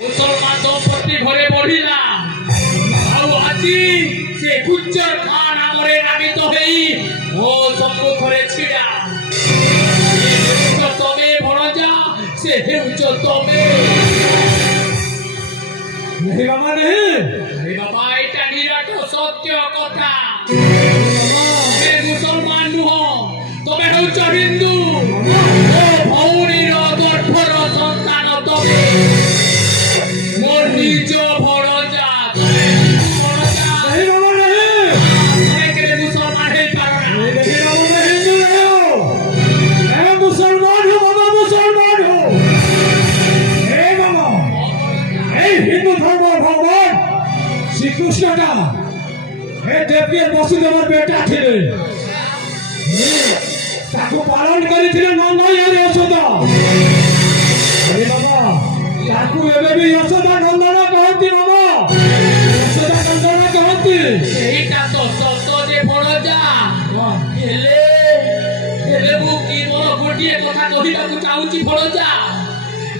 मुसलमान दंपति घरे बढ़िला আজি সে গুজ্জর খান আমরে নামিত হই ও সম্মুখরে ছিড়া তবে ভরজা সে হেউচ তবে नहीं बाबा नहीं হে বাবা এটা নিরাট সত্য কথা সে মুসলমান নুহ তবে হেউচ হিন্দু ও ভৌরীর গর্ভর সন্তান তবে মোর নিজ ভরজা তবে ভরজা नहीं बाबा नहीं তবে কেলে মুসলমান হই পারো না नहीं बाबा मैं हिंदू नहीं हूँ मैं मुसलमान हूँ बाबा मुसलमान हूँ हे बाबा हे हिंदू धर्म भगवान श्री कृष्ण का हे देवी वसुदेवर बेटा थे ताको पालन करी नंद यशोदा अरे बाबा ताको एबे भी यशोदा नंदना कहती बाबा यशोदा नंदना कहती এইটা তো সত্য যে ভরজা হেলে হেলে মু কি বড় গোটিয়ে কথা কহিବାକୁ চাହୁଛି ভরজা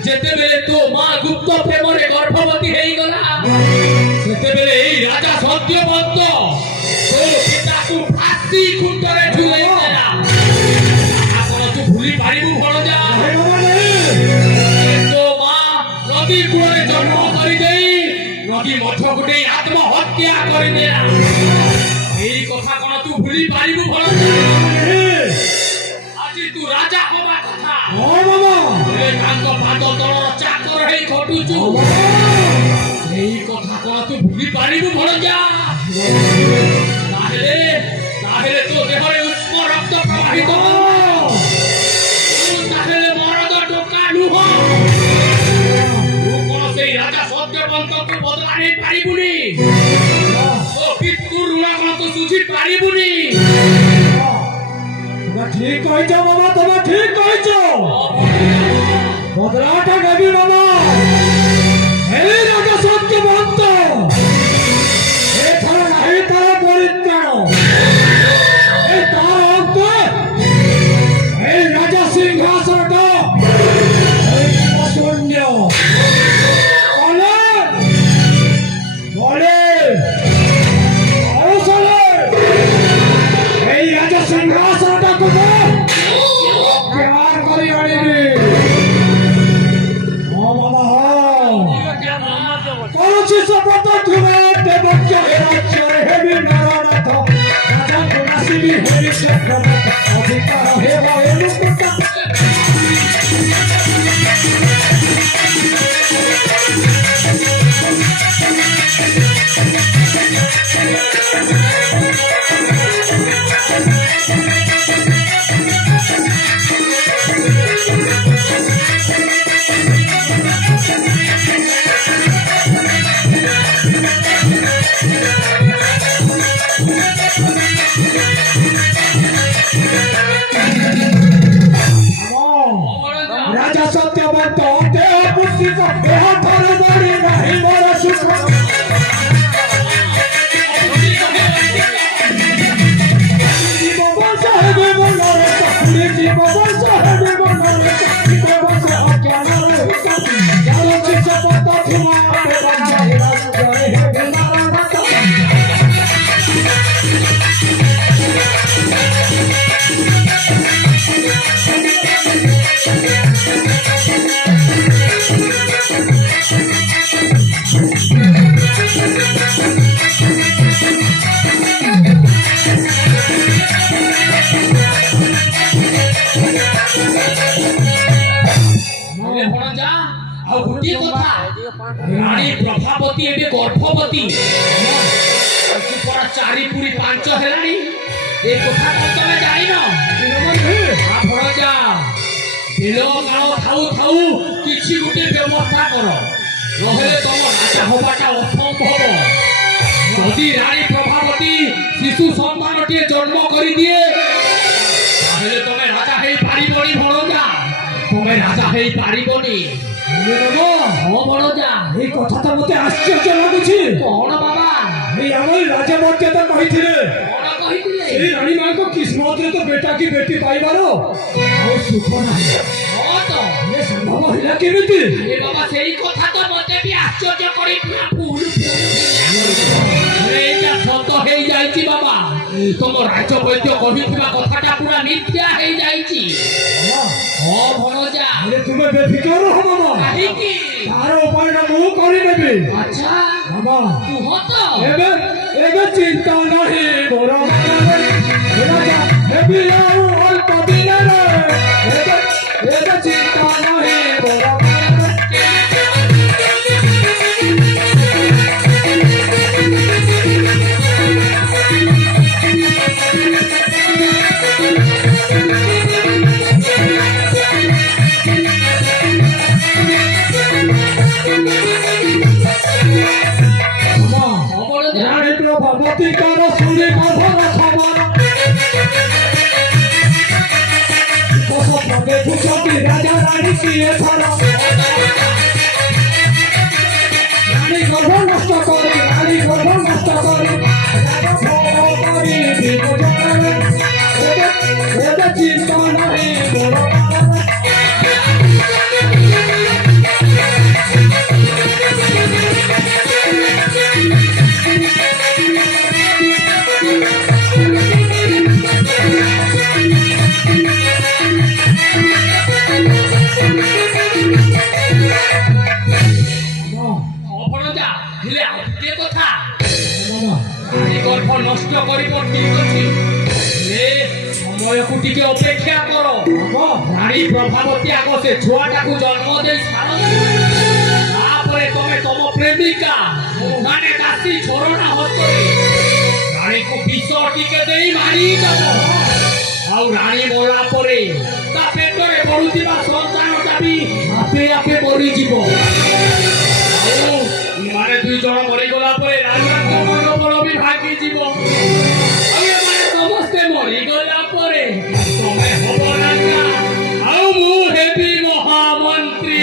যেତେବେଳେ তো মা গুপ্ত প্রেমরে গর্ভবতী ହେଇଗଲା ସେତେବେଳେ ଏଇ ରାଜା ସତ୍ୟବନ୍ତ ତୋ ପିତାକୁ ଫାଶୀ ଖୁଣ୍ଟରେ ଝୁଲେଇ ଦେଲା ଆପଣ ତୁ ଭୁଲି ପାରିବୁ ଭରଜା हे बाबा नहीं ତୋ ମା ନଦୀ କୂଳରେ ଜନ୍ମ କରିଦେଇ ନଦୀ ମଧ୍ୟକୁ ନେଇ ଆତ୍ମହତ୍ୟା କରିଦେଲା ଏଇ କଥା କଣ ତୁ ଭୁଲି ପାରିବୁ ଭରଜା नहीं ଆଜି ତୁ ରାଜା ହବା କଥା हाँ बाबा ଏ ତାଙ୍କ ପାଦ ତଳର ଚାକର ହେଇ ଖଟୁଛୁ ଏଇ କଥା କଣ ତୁ ଭୁଲି ପାରିବୁ ଭଣଜା ତାହେଲେ ତାହେଲେ ତୋ ଦେହରେ ଉଷ୍ମ ରକ୍ତ ପ୍ରବାହିତ ତୁ ତାହେଲେ ମରଦ ଟୋକା ନୁହଁ ତୁ କଣ ସେଇ ରାଜା ସତ୍ୟବନ୍ତକୁ ବଦଳା ନେଇ ପାରିବୁନି ଓ ପିତୃ ଋଣ କଣ ତୁ ଶୁଝି ପାରିବୁନି तुम्हें ठीक कहिছো बाबा तुम्हें ठीक कहिছো बदलाटा नेबी बाबा हे राजा सत्यवंत ए थर नाही तार परित्राण ए तार अंत ए राजा सिंहासन का शून्य बोले बोले औसले ए राजा सिंहासन का को प्यार करी आनिबी हाँ बाबा हाँ କରୁଛି ଶପଥ ତୁମେ ଦେବକ୍ୟ ରାଜ୍ୟ ହେବି ନାରାୟଣ ରାଜା ଗୁଣାସିବି ହେବି ଚକ୍ରବର୍ତ୍ତୀ ଅଧିକାର ହେବ ଏଲୁକୁଟା राजा सत्यवंत देह बुद्धि का देह थर बड़ी नहीं मोर सुख जीव वंश हेबे मनरे चक्री जीव वंश हेबे मनरे चक्री वंश अज्ञान रे जानुछि शपथ तुमा राजा राजा हेबे नारायण ହେଲେ ଭଣଜା ଆଉ ଗୋଟିଏ କଥା ରାଣୀ ପ୍ରଭାବତୀ ଏବେ ଗର୍ଭବତୀ ତୁ ପରା 4 ପୁରୀ 5 ହେଲାଣି ଏ କଥା କଣ ତମେ ଜାଣିନ ଭଣଜା ଦିନ କାଳ ଥାଉ ଥାଉ କିଛି ଗୋଟେ ବ୍ୟବସ୍ଥା କର ନହେଲେ ତମ ରାଜା ହବାଟା ଅସମ୍ଭବ ଯଦି ରାଣୀ ପ୍ରଭାବତୀ ଶିଶୁ ସନ୍ତାନଟିଏ ଜନ୍ମ କରିଦିଏ ତାହେଲେ ତମେ ରାଜା ହେଇପାରିବନି ଭଣଜା ତମେ ରାଜା ହେଇପାରିବନି ହଁ ଭଣଜା এই কথাটা মতে আশ্চর্য লাগুଛି କଣ ବାବା এই আমার রাজা মর্যাদা কহিଥିଲେ କଣ କହିଥିଲେ এই রানী মাଙ୍କ কিসমতরে তো বেটা কি বেটি পাইবার ଆଉ ସୁଖ ନାହିଁ ହଁ ତ ଏ ସମ୍ଭବ ହେଲା କେମିତି? ଏ ବାବା ସେଇ କଥା ତ ମତେ ବି ଆଶ୍ଚର୍ଯ୍ୟ କରି ପୁରା ଫୁଲ ଏଇଟା ସତ ହେଇଯାଇଛି ବାବା। ତମ ରାଜବୈଦ୍ୟ କହିଥିବା କଥାଟା ପୁରା ମିଥ୍ୟା ହେଇଯାଇଛି। ହଁ ଭଣଜା। ହେଲେ ତୁମେ ବେଫିକର ରହ ମାମା। କାହିଁକି? ତାର ଉପାୟଟା ମୁଁ କରିନେବି। ଆଚ୍ଛା ମାମା କୁହ ତ। ଏବେ ଏବେ ଚିନ୍ତା ନାହିଁ ମୋର ମନରେ। ରାଜା ହେବି ଆଉ ଅଳ୍ପ ଦିନରେ। ଏବେ ଏବେ ଚିନ୍ତା ନାହିଁ ମୋର ମନରେ। ରାଣୀ ପ୍ରଭାବତୀଙ୍କର ଶୁଣି ମଧୁର ଖବର। ସ୍ୱପ୍ନ ଦେଖୁଛନ୍ତି ରାଜା ରାଣୀ କିଏ ଥର। ରାଣୀ ଗର୍ଭ ନଷ୍ଟ କରି ରାଣୀ ଗର୍ଭ ନଷ୍ଟ କରି ଏବେ ଚିନ୍ତା ନାହିଁ ମୋର ମନରେ। ଭଣଜା ହେଲେ ଆଉ ଗୋଟିଏ କଥା। ମାମା ରାଣୀ ଗର୍ଭ ନଷ୍ଟ କରିବ ଠିକ ଅଛି, ହେଲେ ସମୟକୁ ଟିକେ ଅପେକ୍ଷା କର। ମାମା ରାଣୀ ପ୍ରଭାବତୀ ଆଗ ସେ ଛୁଆଟାକୁ ଜନ୍ମ ଦେଇ ସାରନ୍ତୁ, ତାପରେ ତମେ ତମ ପ୍ରେମିକା ମାନେ ଦାସୀ ଝରଣା ହସ୍ତରେ ରାଣୀକୁ ବିଷ ଟିକେ ଦେଇ ମାରିଦବ। ଆଉ ରାଣୀ ମଲା ପରେ ତା ପେଟରେ ବଢୁଥିବା ସନ୍ତାନଟା ବି ଆପେ ଆପେ ମରିଯିବ। ଆଉ ଏମାନେ ଦୁଇ ଜଣ ମରିଗଲା ପରେ ରାଜାଙ୍କ ମନୋବଳ ବି ଭାଙ୍ଗିଯିବ। ଆଉ ଏମାନେ ସମସ୍ତେ ମରିଗଲା ପରେ ତମେ ହବ ରାଜା ଆଉ ମୁଁ ହେବି ମହାମନ୍ତ୍ରୀ।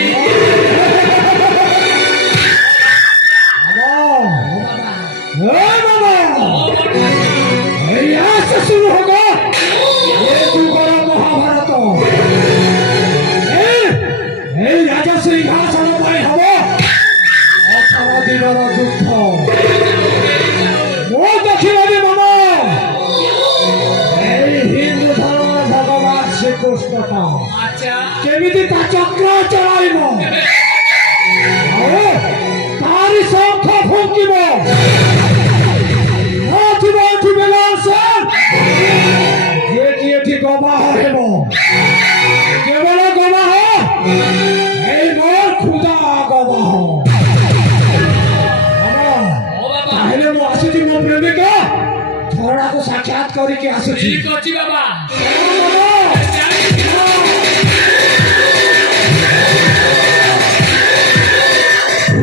শুরু হবো মহাভারত। এই রাজা সিংহাসন পাই হব 18 দিনের যুদ্ধ। ମୁଁ ଦେଖିବି ମାମା এই ହିନ୍ଦୁ ଧର୍ମର ଭଗବାନ ଶ୍ରୀକୃଷ୍ଣଟା ଆଚ୍ଛା କେମିତି ତା ଚକ୍ର ଚଳାଇବ ଆଉ ତାରି ଶଙ୍ଖ ଫୁଙ୍କିବ। গবাহ হেব কেবল গবাহ এই মোর ক্ষুদা গবাহ। তাহলে ମୁଁ ଆସିଛି ମୋ ପ୍ରେମିକା ଝରଣାକୁ ସାକ୍ଷାତ କରିକି ଆସୁଛି। ଠିକ ଅଛି ବାବା।